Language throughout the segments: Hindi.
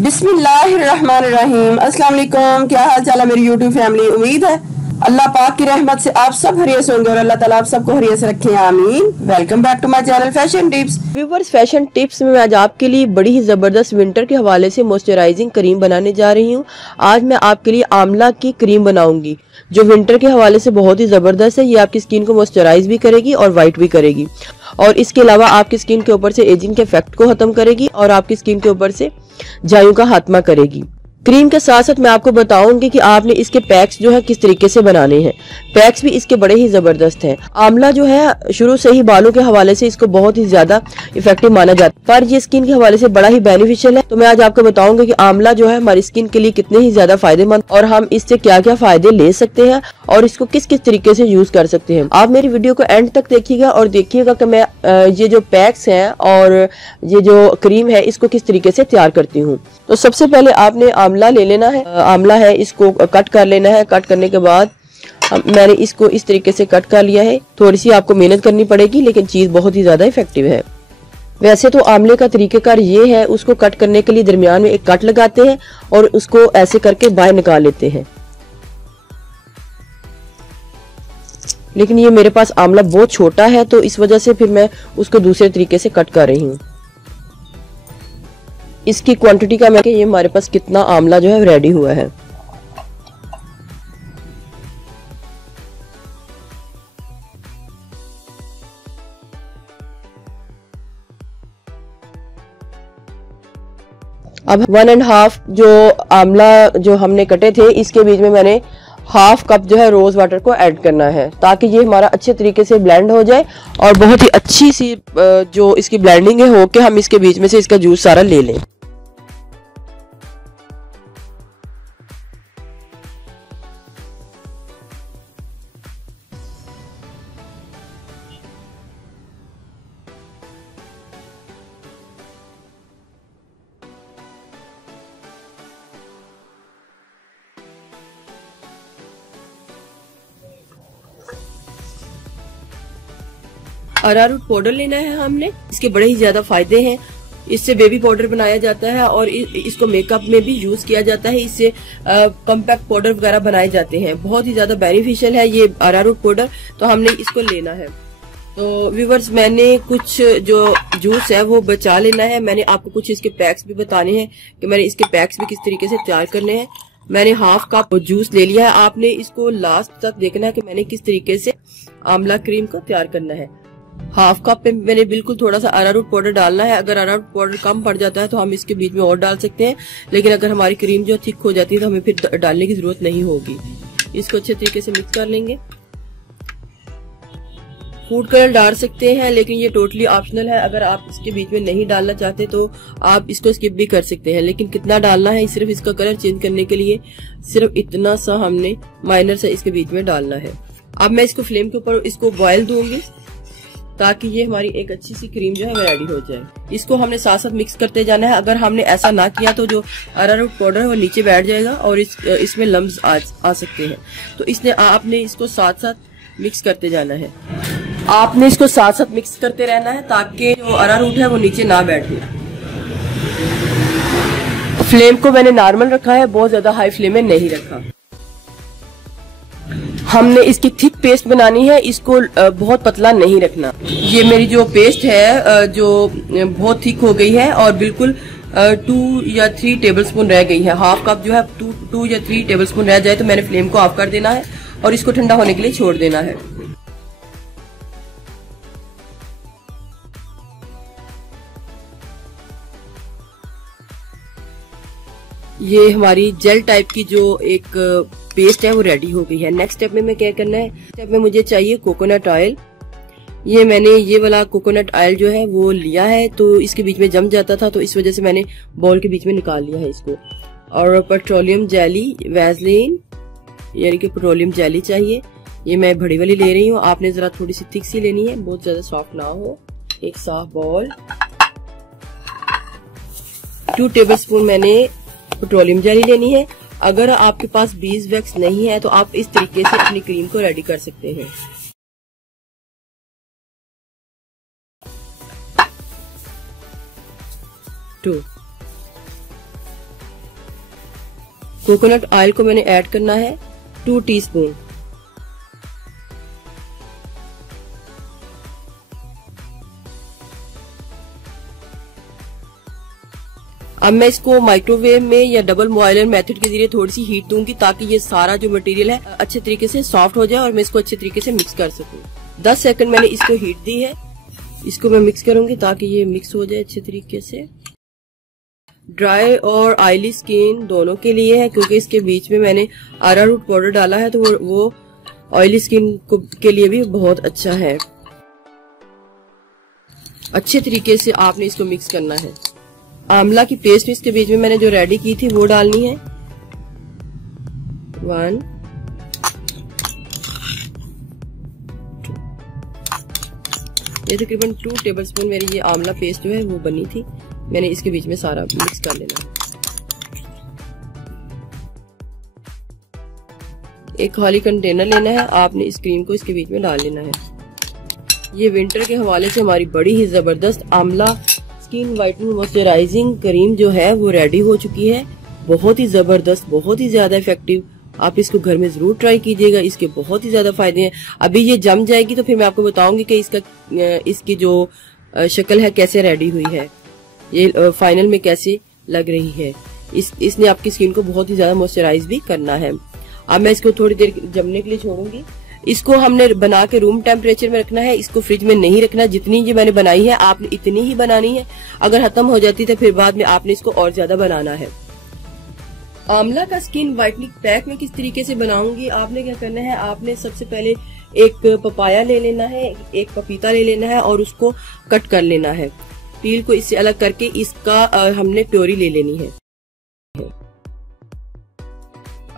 बिस्मिल्लाहिर्रहमानिर्रहीम। अस्सलाम वालेकुम। क्या हाल चाल है मेरी यूट्यूब फैमिली। उम्मीद है अल्लाह पाक की रहमत से आप सब हरियत से होंगे और अल्लाह ताला आप सबको हरियत से रखे, आमीन। Welcome back to my channel fashion tips. Viewers, fashion tips में आज आपके लिए बड़ी ही जबरदस्त विंटर के हवाले से मॉइस्चराइजिंग क्रीम बनाने जा रही हूँ। आज मैं आपके लिए आंवला की क्रीम बनाऊंगी जो विंटर के हवाले से बहुत ही जबरदस्त है। ये आपकी स्किन को मॉइस्चराइज भी करेगी और वाइट भी करेगी और इसके अलावा आपकी स्किन के ऊपर से एजिंग के इफेक्ट को खत्म करेगी और आपकी स्किन के ऊपर से जायूं का खात्मा करेगी। क्रीम के साथ साथ मैं आपको बताऊंगी कि आपने इसके पैक्स जो है किस तरीके से बनाने हैं। पैक्स भी इसके बड़े ही जबरदस्त हैं। आंवला जो है शुरू से ही बालों के हवाले से इसको बहुत ही ज्यादा इफेक्टिव माना जाता है, पर ये स्किन के हवाले से बड़ा ही बेनिफिशियल है। तो मैं आज आपको बताऊंगी कि आंवला जो है हमारी स्किन के लिए कितने ही ज्यादा फायदेमंद और हम इससे क्या क्या फायदे ले सकते हैं और इसको किस किस तरीके से यूज कर सकते हैं। आप मेरी वीडियो को एंड तक देखिएगा और देखिएगा कि मैं ये जो पैक्स हैं और ये जो क्रीम है इसको किस तरीके से तैयार करती हूँ। तो सबसे पहले आपने आंवला ले लेना है। आंवला है इसको कट कर लेना है। कट करने के बाद मैंने इसको इस तरीके से कट कर लिया है। थोड़ी सी आपको मेहनत करनी पड़ेगी लेकिन चीज बहुत ही ज्यादा इफेक्टिव है। वैसे तो आंवले का तरीकेकार ये है, उसको कट करने के लिए दरमियान में एक कट लगाते हैं और उसको ऐसे करके बाहर निकाल लेते हैं। लेकिन ये मेरे पास आंवला बहुत छोटा है तो इस वजह से फिर मैं उसको दूसरे तरीके से कट कर रही हूँ। इसकी क्वांटिटी का मैं कि ये हमारे पास कितना आंवला जो है रेडी हुआ है। अब 1.5 जो आंवला जो हमने कटे थे इसके बीच में मैंने हाफ कप जो है रोज वाटर को ऐड करना है ताकि ये हमारा अच्छे तरीके से ब्लेंड हो जाए और बहुत ही अच्छी सी जो इसकी ब्लेंडिंग है हो के हम इसके बीच में से इसका जूस सारा ले लें। अरारूट पाउडर लेना है हमने। इसके बड़े ही ज्यादा फायदे हैं। इससे बेबी पाउडर बनाया जाता है और इसको मेकअप में भी यूज किया जाता है। इससे कॉम्पैक्ट पाउडर वगैरह बनाए जाते हैं। बहुत ही ज्यादा बेनिफिशियल है ये अरारूट पाउडर, तो हमने इसको लेना है। तो व्यूवर्स, मैंने कुछ जो जूस है वो बचा लेना है। मैंने आपको कुछ इसके पैक्स भी बताने हैं कि मैंने इसके पैक्स भी किस तरीके से तैयार करने हैं। मैंने हाफ कप जूस ले लिया है। आपने इसको लास्ट तक देखना है कि मैंने किस तरीके से आंवला क्रीम को तैयार करना है। हाफ कप पे मैंने बिल्कुल थोड़ा सा अरारूट पाउडर डालना है। अगर अरारूट पाउडर कम पड़ जाता है तो हम इसके बीच में और डाल सकते हैं, लेकिन अगर हमारी क्रीम जो थिक हो जाती है तो हमें फिर डालने की जरूरत नहीं होगी। इसको अच्छे तरीके से मिक्स कर लेंगे। फूड कलर डाल सकते हैं लेकिन ये टोटली ऑप्शनल है। अगर आप इसके बीच में नहीं डालना चाहते तो आप इसको स्किप भी कर सकते हैं, लेकिन कितना डालना है सिर्फ इसका कलर चेंज करने के लिए सिर्फ इतना सा हमने माइनर सा इसके बीच में डालना है। अब मैं इसको फ्लेम के ऊपर इसको बॉयल दूंगी ताकि ये हमारी एक अच्छी सी क्रीम जो है वो रेडी हो जाए। इसको हमने साथ साथ मिक्स करते जाना है। अगर हमने ऐसा ना किया तो जो अरारूट पाउडर है वो नीचे बैठ जाएगा और इसमें लम्स आ सकते हैं। तो इसने आपने इसको साथ साथ मिक्स करते जाना है। आपने इसको साथ साथ मिक्स करते रहना है ताकि जो अरारूट है वो नीचे ना बैठे। फ्लेम को मैंने नॉर्मल रखा है, बहुत ज्यादा हाई फ्लेम में नहीं रखा। हमने इसकी थिक पेस्ट बनानी है, इसको बहुत पतला नहीं रखना। ये मेरी जो पेस्ट है जो बहुत थिक हो गई है और बिल्कुल 2 या 3 टेबलस्पून रह गई है। हाफ कप जो है 2 या 3 टेबलस्पून रह जाए तो मैंने फ्लेम को ऑफ कर देना है और इसको ठंडा होने के लिए छोड़ देना है। ये हमारी जेल टाइप की जो एक पेस्ट है वो रेडी हो गई है। नेक्स्ट स्टेप में क्या करना है, स्टेप में मुझे चाहिए कोकोनट ऑयल। ये मैंने ये वाला कोकोनट ऑयल जो है वो लिया है, तो इसके बीच में जम जाता था तो इस वजह से मैंने बाउल के बीच में निकाल लिया है इसको। और पेट्रोलियम जेली, वैसलीन यानी कि पेट्रोलियम जेली चाहिए। ये मैं बड़ी वाली ले रही हूँ। आपने जरा थोड़ी सी थिक सी लेनी है, बहुत ज्यादा सॉफ्ट ना हो। एक साफ बाउल, 2 टेबलस्पून मैंने पेट्रोलियम जेली लेनी है। अगर आपके पास बीज वैक्स नहीं है तो आप इस तरीके से अपनी क्रीम को रेडी कर सकते हैं। कोकोनट ऑयल को मैंने ऐड करना है 2 टीस्पून। अब मैं इसको माइक्रोवेव में या डबल बॉयलर मेथड के जरिए थोड़ी सी हीट दूंगी ताकि ये सारा जो मटेरियल है अच्छे तरीके से सॉफ्ट हो जाए और मैं इसको अच्छे तरीके से मिक्स कर सकूं। 10 सेकंड मैंने इसको हीट दी है। इसको मैं मिक्स करूंगी ताकि ये मिक्स हो जाए अच्छे तरीके से। ड्राई और ऑयली स्किन दोनों के लिए है, क्योंकि इसके बीच में मैंने अरारूट पाउडर डाला है, तो वो ऑयली स्किन के लिए भी बहुत अच्छा है। अच्छे तरीके से आपने इसको मिक्स करना है। आंवला की पेस्ट इसके बीच में मैंने जो रेडी की थी वो डालनी है। 1 ये तकरीबन 2 टेबलस्पून मेरी ये आंवला पेस्ट जो है वो बनी थी। मैंने इसके बीच में सारा मिक्स कर लेना है। एक खाली कंटेनर लेना है, आपने इस क्रीम को इसके बीच में डाल लेना है। ये विंटर के हवाले से हमारी बड़ी ही जबरदस्त आंवला स्किन वाइटनिंग मॉइस्चराइजिंग क्रीम जो है वो रेडी हो चुकी है। बहुत ही जबरदस्त, बहुत ही ज्यादा इफेक्टिव। आप इसको घर में जरूर ट्राई कीजिएगा, इसके बहुत ही ज्यादा फायदे हैं। अभी ये जम जाएगी तो फिर मैं आपको बताऊंगी कि इसकी जो शक्ल है कैसे रेडी हुई है, ये फाइनल में कैसे लग रही है। इसने आपकी स्किन को बहुत ही ज्यादा मॉइस्चराइज भी करना है। अब मैं इसको थोड़ी देर जमने के लिए छोड़ूंगी। इसको हमने बना के रूम टेम्परेचर में रखना है, इसको फ्रिज में नहीं रखना। जितनी ये मैंने बनाई है आपने इतनी ही बनानी है। अगर खत्म हो जाती तो फिर बाद में आपने इसको और ज्यादा बनाना है। आंवला का स्किन वाइटनिंग पैक में किस तरीके से बनाऊंगी, आपने क्या करना है, आपने सबसे पहले एक पपाया ले लेना है, एक पपीता ले लेना है और उसको कट कर लेना है। पील को इससे अलग करके इसका हमने प्योरी ले लेनी है।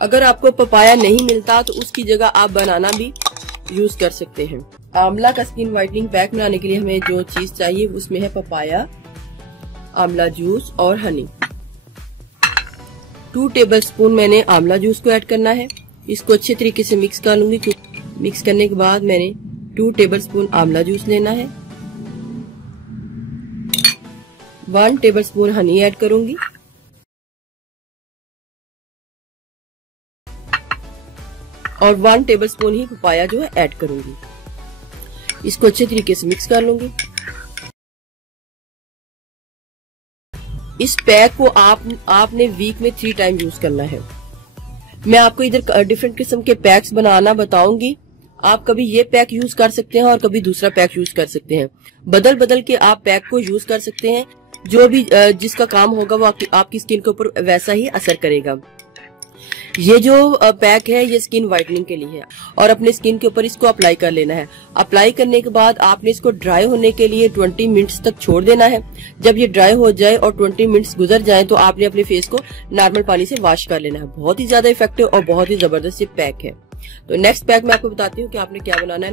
अगर आपको पपाया नहीं मिलता तो उसकी जगह आप बनाना भी यूज कर सकते हैं। आंवला का स्किन वाइटनिंग पैक बनाने के लिए हमें जो चीज चाहिए उसमें है पपाया, आंवला जूस और हनी। 2 टेबलस्पून मैंने आंवला जूस को ऐड करना है। इसको अच्छे तरीके से मिक्स कर लूंगी। मिक्स करने के बाद मैंने 2 टेबलस्पून आंवला जूस लेना है। 1 टेबलस्पून हनी ऐड करूंगी। और 1 टेबलस्पून ही पपाया जो है ऐड करूंगी। इसको अच्छे तरीके से मिक्स कर लूंगी। इस पैक को आपने वीक में 3 टाइम यूज करना है। मैं आपको इधर डिफरेंट किस्म के पैक्स बनाना बताऊंगी। आप कभी ये पैक यूज कर सकते हैं और कभी दूसरा पैक यूज कर सकते हैं। बदल बदल के आप पैक को यूज कर सकते हैं। जो भी जिसका काम होगा वो आपकी स्किन के ऊपर वैसा ही असर करेगा। ये जो पैक है ये स्किन वाइटनिंग के लिए है और अपने स्किन के ऊपर इसको अप्लाई कर लेना है। अप्लाई करने के बाद आपने इसको ड्राई होने के लिए 20 मिनट्स तक छोड़ देना है। जब ये ड्राई हो जाए और 20 मिनट्स गुजर जाएं तो आपने अपने फेस को नॉर्मल पानी से वॉश कर लेना है। बहुत ही ज्यादा इफेक्टिव और बहुत ही जबरदस्त ये पैक है। तो नेक्स्ट पैक मैं आपको बताती हूँ कि आपने क्या बनाना है।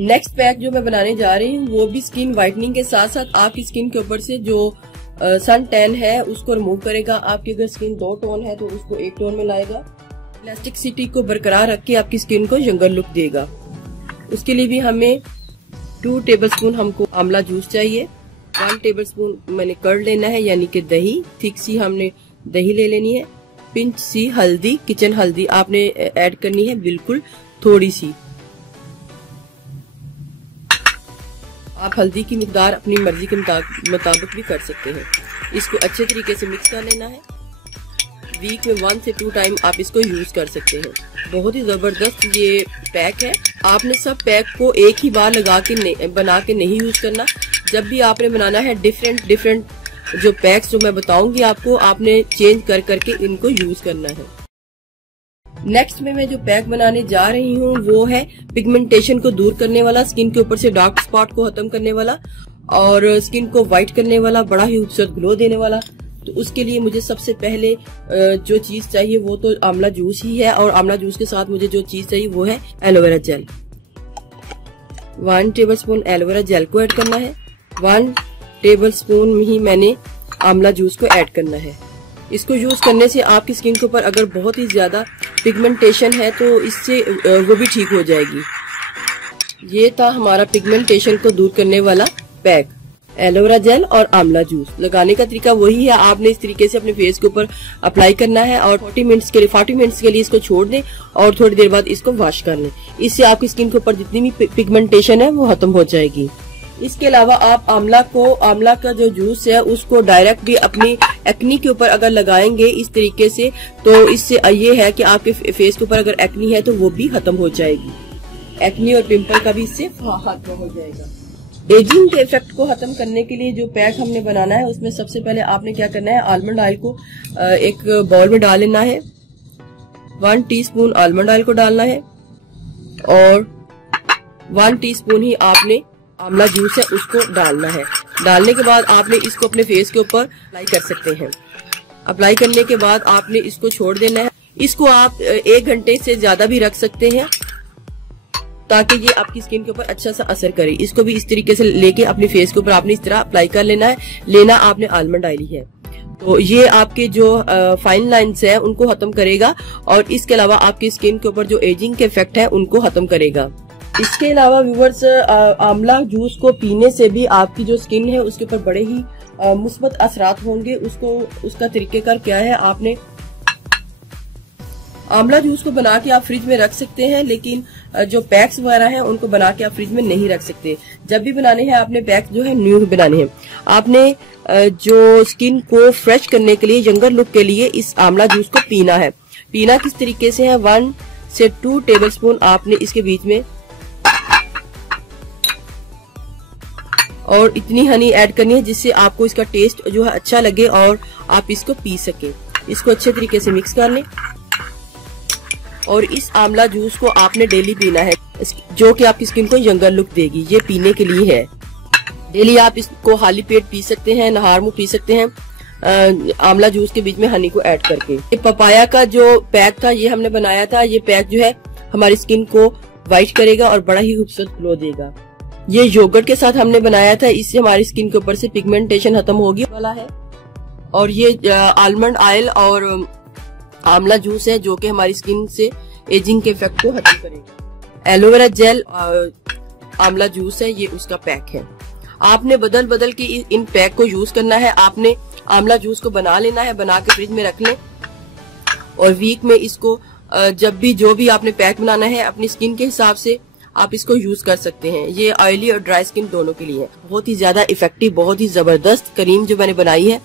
नेक्स्ट पैक जो मैं बनाने जा रही हूँ वो भी स्किन वाइटनिंग के साथ साथ आपकी स्किन के ऊपर से जो सन टैन है उसको रिमूव करेगा। आपकी अगर स्किन 2 टोन है तो उसको 1 टोन में लाएगा। इलास्टिसिटी को बरकरार रख के आपकी स्किन को यंगर लुक देगा। उसके लिए भी हमें 2 टेबलस्पून हमको आंवला जूस चाहिए। 1 टेबलस्पून मैंने कर्ड लेना है, यानी कि दही। थिक सी हमने दही ले लेनी है। पिंच सी हल्दी, किचन हल्दी आपने ऐड करनी है, बिल्कुल थोड़ी सी। आप हल्दी की मिकदार अपनी मर्जी के मुताबिक भी कर सकते हैं। इसको अच्छे तरीके से मिक्स कर लेना है। वीक में 1 से 2 टाइम आप इसको यूज कर सकते हैं। बहुत ही जबरदस्त ये पैक है। आपने सब पैक को एक ही बार बना के नहीं यूज करना। जब भी आपने बनाना है डिफरेंट जो पैक्स जो मैं बताऊंगी आपको, आपने चेंज कर करके इनको यूज करना है। नेक्स्ट में मैं जो पैक बनाने जा रही हूँ वो है पिगमेंटेशन को दूर करने वाला, स्किन के ऊपर से डार्क स्पॉट को खत्म करने वाला और स्किन को व्हाइट करने वाला, बड़ा ही खूबसूरत ग्लो देने वाला। तो उसके लिए मुझे सबसे पहले जो चीज चाहिए वो तो आंवला जूस ही है और आंवला जूस के साथ मुझे जो चीज चाहिए वो है aloe vera gel. 1 tablespoon aloe vera gel को ऐड करना है। 1 टेबलस्पून ही मैंने आंवला जूस को ऐड करना है। इसको यूज करने से आपकी स्किन के ऊपर अगर बहुत ही ज्यादा पिगमेंटेशन है तो इससे वो भी ठीक हो जाएगी। ये था हमारा पिगमेंटेशन को दूर करने वाला पैक। एलोवेरा जेल और आंवला जूस। लगाने का तरीका वही है, आपने इस तरीके से अपने फेस के ऊपर अप्लाई करना है और 40 मिनट्स के लिए इसको छोड़ दें और थोड़ी देर बाद इसको वॉश कर लें। इससे आपकी स्किन के ऊपर जितनी भी पिगमेंटेशन है वो खत्म हो जाएगी। इसके अलावा आप आंवला का जो जूस है उसको डायरेक्ट भी अपनी एक्नी के ऊपर अगर लगाएंगे इस तरीके से, तो इससे ये है कि आपके फेस के ऊपर अगर एक्नी है तो वो भी खत्म हो जाएगी। एक्नी और पिंपल का भी इससे खत्म हो जाएगा। एजिंग के इफेक्ट को खत्म करने के लिए जो पैक हमने बनाना है उसमें सबसे पहले आपने क्या करना है, आलमंड ऑयल को एक बाउल में डाल लेना है। 1 टीस्पून आलमंड ऑयल को डालना है और 1 टीस्पून ही आपने आंवला जूस है उसको डालना है। डालने के बाद आपने इसको अपने फेस के ऊपर अप्लाई कर सकते हैं। अप्लाई करने के बाद आपने इसको छोड़ देना है। इसको आप 1 घंटे से ज्यादा भी रख सकते हैं ताकि ये आपकी स्किन के ऊपर अच्छा सा असर करे। इसको भी इस तरीके से लेके अपने फेस के ऊपर आपने इस तरह अप्लाई कर लेना है। लेना आपने आलमंड ऑयल ही है, तो ये आपके जो फाइन लाइंस है उनको खत्म करेगा और इसके अलावा आपकी स्किन के ऊपर जो एजिंग के इफेक्ट है उनको खत्म करेगा। इसके अलावा व्यूअर्स, आंवला जूस को पीने से भी आपकी जो स्किन है उसके ऊपर बड़े ही मुस्बत असरात होंगे। उसका तरीकेकार क्या है, आपने आंवला जूस को बना के आप फ्रिज में रख सकते हैं, लेकिन जो पैक्स वगैरह हैं उनको बना के आप फ्रिज में नहीं रख सकते। जब भी बनाने हैं आपने पैक्स जो है न्यू बनाने हैं। आपने जो स्किन को फ्रेश करने के लिए, यंगर लुक के लिए इस आंवला जूस को पीना है। पीना किस तरीके से है, 1 से 2 टेबलस्पून आपने इसके बीच में और इतनी हनी ऐड करनी है जिससे आपको इसका टेस्ट जो है अच्छा लगे और आप इसको पी सके। इसको अच्छे तरीके से मिक्स कर लें और इस आंवला जूस को आपने डेली पीना है, जो कि आपकी स्किन को यंगर लुक देगी। ये पीने के लिए है। डेली आप इसको खाली पेट पी सकते हैं, नहार मुंह पी सकते हैं आंवला जूस के बीच में हनी को ऐड करके। ये पपाया का जो पैक था ये हमने बनाया था। ये पैक जो है हमारी स्किन को वाइट करेगा और बड़ा ही खूबसूरत ग्लो देगा। ये योगर्ट के साथ हमने बनाया था, इससे हमारी स्किन के ऊपर से पिगमेंटेशन खत्म होगी वाला है। और ये आलमंड ऑयल और आंवला जूस है जो कि हमारी स्किन से एजिंग के इफेक्ट को खत्म करेगा। एलोवेरा जेल आंवला जूस है, ये उसका पैक है। आपने बदल बदल के इन पैक को यूज करना है। आपने आंवला जूस को बना लेना है, बना के फ्रिज में रख लें और वीक में इसको जब भी जो भी आपने पैक बनाना है अपनी स्किन के हिसाब से आप इसको यूज कर सकते हैं। ये ऑयली और ड्राई स्किन दोनों के लिए है। बहुत ही ज्यादा इफेक्टिव, बहुत ही जबरदस्त क्रीम जो मैंने बनाई है,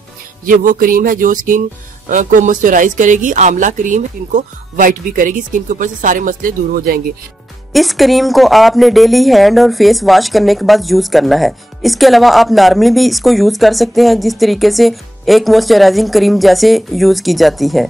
ये वो क्रीम है जो स्किन को मॉइस्चराइज करेगी। आंवला क्रीम स्किन को व्हाइट भी करेगी, स्किन के ऊपर से सारे मसले दूर हो जाएंगे। इस क्रीम को आपने डेली हैंड और फेस वॉश करने के बाद यूज करना है। इसके अलावा आप नॉर्मली भी इसको यूज कर सकते हैं, जिस तरीके से एक मॉइस्चराइजिंग क्रीम जैसे यूज की जाती है।